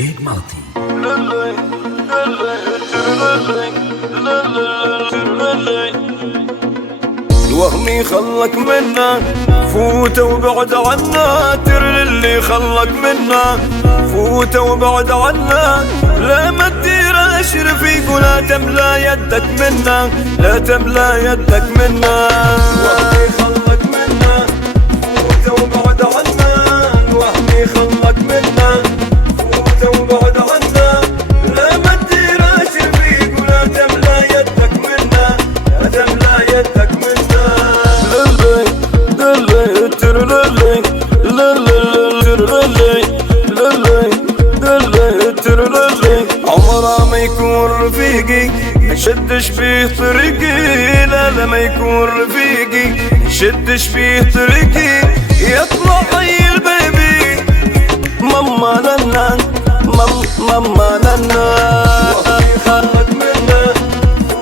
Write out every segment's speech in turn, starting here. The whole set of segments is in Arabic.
جيك مالتي. الوهم خلك منا فوت وبعد عنا، ترى اللي خلك منا فوت وبعد عنا. لا ما تدير اشرفيك ولا تملى يدك منا، لا تملى يدك منا. الوهم خلك منا فوت وبعد عنا، الوهم خلك منا فوت وبعد عنا. لا ما تدير اشرفيك ولا تملى يدك منا، لا تملى يدك منا. عمره ما يكون رفيقي نشدش بيه طريقي، لا لا ما يكون رفيقي نشدش بيه طريقي. يطلع حي البيبي ماما لنا ماما لنا. خلك منا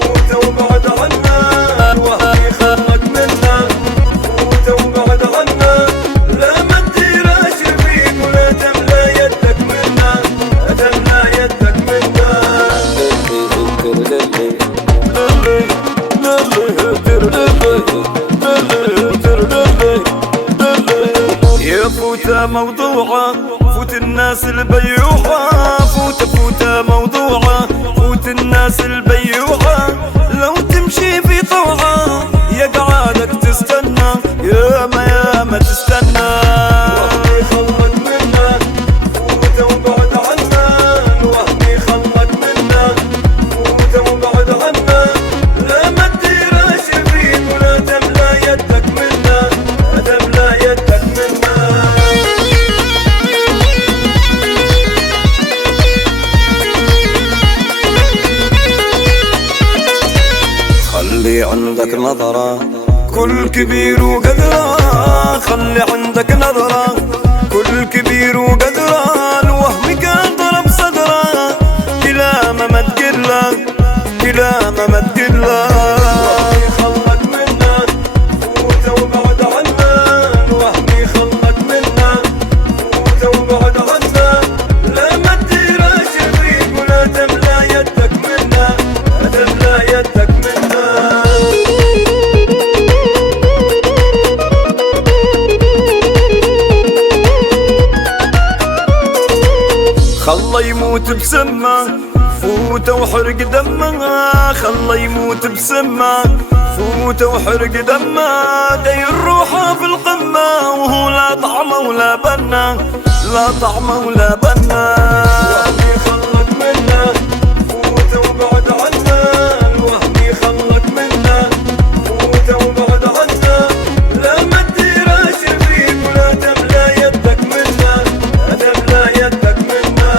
فوت وبعد عنا، الوهم خلك منا فوت وبعد عنا. لا ما تدير اشرفيك ولا تملى يدك منا، لا تملى يدك منا. يا فوتة موضوعة فوت الناس البيوعة، فوت موضوعة فوت الناس البيوعة. لو تمشي في طوعة يقعدك تستنى، يا ما تستنى. الوهم خلك منا فوت وبعد عنا، الوهم خلك منا فوت وبعد عنا. لا ما تدير اشرفيك ولا تملى يدك منا، لا تملى يدك منا. خلي عندك نظرة كل كبير وقدره، خلي عندك نظرة كل كبير وقدره. الوهم كان ضرب صدره كلا ما تقله، كلا ما تقله. الوهم خلك منا فوت وبعد عنا، الوهم خلك منا فوت وبعد عنا. لا ما تدير اشرفيك ولا تملى يدك منا، لا تملى يدك منا. خله يموت بسمه فوت وحرق دمه، خله يموت بسمه فوت وحرق دمه. داير روحه في القمه وهو لا طعمه ولا بنه، لا طعمه ولا بنه. الوهم خلك منا فوت وبعد عنا، الوهم خلك منا فوت وبعد عنا. لا ما تدير اشرفيك ولا تملى يدك منا، لا تملى يدك منا.